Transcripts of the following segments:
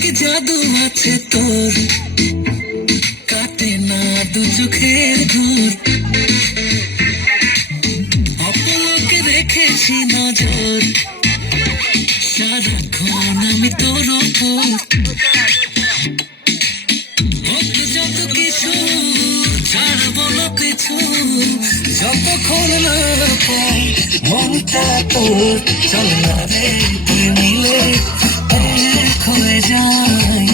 কি জাদু আছে তোর, কাটে না দু চোখের ঘোর, অপলকে রেখেছি নজর, সারাক্ষণ আমি তোর ওপর। হোক যত কিছু, ছাড়বো না পিছু, যতক্ষণ না পাই মনটা তোর। চল না রে তুই মিলে এক হয়ে যাই,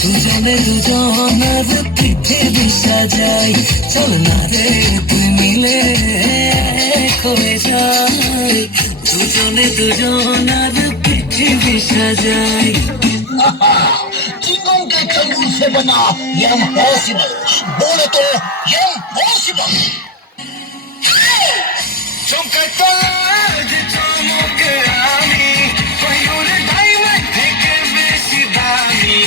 দুজনে দুজনের পৃথিবী সাজাই। চল না রে তুই মিলে এক হয়ে যাই, দুজনে দুজনের পৃথিবী সাজাই। Chingón que Kangoo 7 Up, impossible. Bolo to impossible. চমকায় তোর যে চমকে আমি, কইলে ডায়মন্ড থেকে বেশি দামি।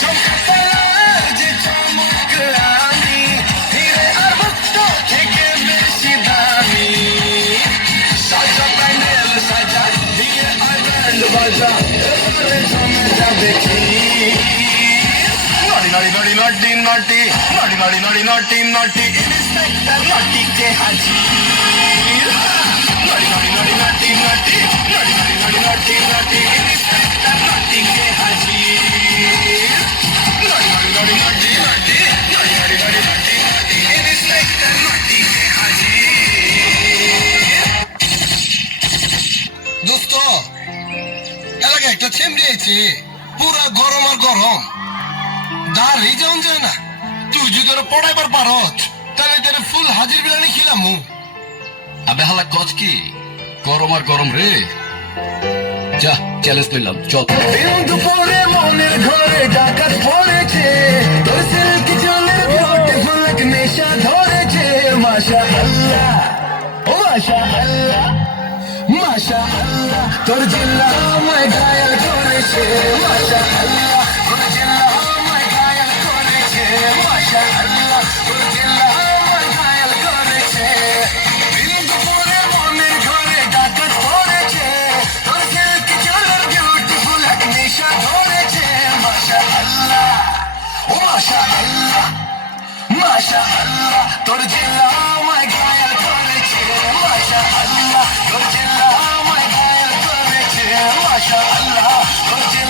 চমকায় তোর যে চমকে আমি, হিরে আর মুক্ত থেকে বেশি দামি। সাজা প্যান্ডেল সাজা দিয়ে আয় ব্যান্ড বাজা, এবারে জমে যাবে কি। Naughty, naughty, naughty, naughty, naughty, naughty, naughty, naughty, naughty, Inspector Naughty के हाजिर। Naughty, naughty, naughty, naughty, naughty, naughty, naughty, naughty, naughty, naughty, Inspector Naughty के हाजिर। Naughty, naughty, naughty, naughty, naughty, naughty, naughty, naughty, naughty, naughty, Inspector Naughty के हाजिर। দোস্ত এলাকায় একটা চেমড়ি আইছে, পুরা গরম আর গরম, দাঁড়িয়ে যাওয়া যায় না। তুই যদি ওরা পড়াইবার পারত তাহলে তোর ফুল হাজির বিরিয়ানি খিলামু। আবে হালা কচ কি গরম আর গরম রে, যা চ্যালেঞ্জ নিলাম চল। দুপুরে মনের ঘরে ডাকাত পড়েছে, তোর সিল্কি চুলের বিউটিফুল এক নেশা ধরেছে। মাশা আল্লাহ, ও মাশা আল্লাহ, মাশা আল্লাহ, তোর জিল্লা আমায় ঘায়াল করেছে। মাশা আল্লাহ, তোর জিল্লা আমায় ঘায়াল করেছে। মাশা আল্লাহ, তোর জিল্লা আমায় ঘায়াল করেছে। দুপুরে মনের ঘরে ডাকাত পড়েছে, তোর সিল্কি চুলের বিউটিফুল এক নেশা ধরেছে। মাশা আল্লাহ, ও মাশা আল্লাহ, মাশা আল্লাহ, তোর জিল্লা আমায় ঘায়াল করেছে। মাশা আল্লাহ, তোর জিল্লা আমায় ঘায়াল করেছে। মাশা আল্লাহ, তোর জিল্লা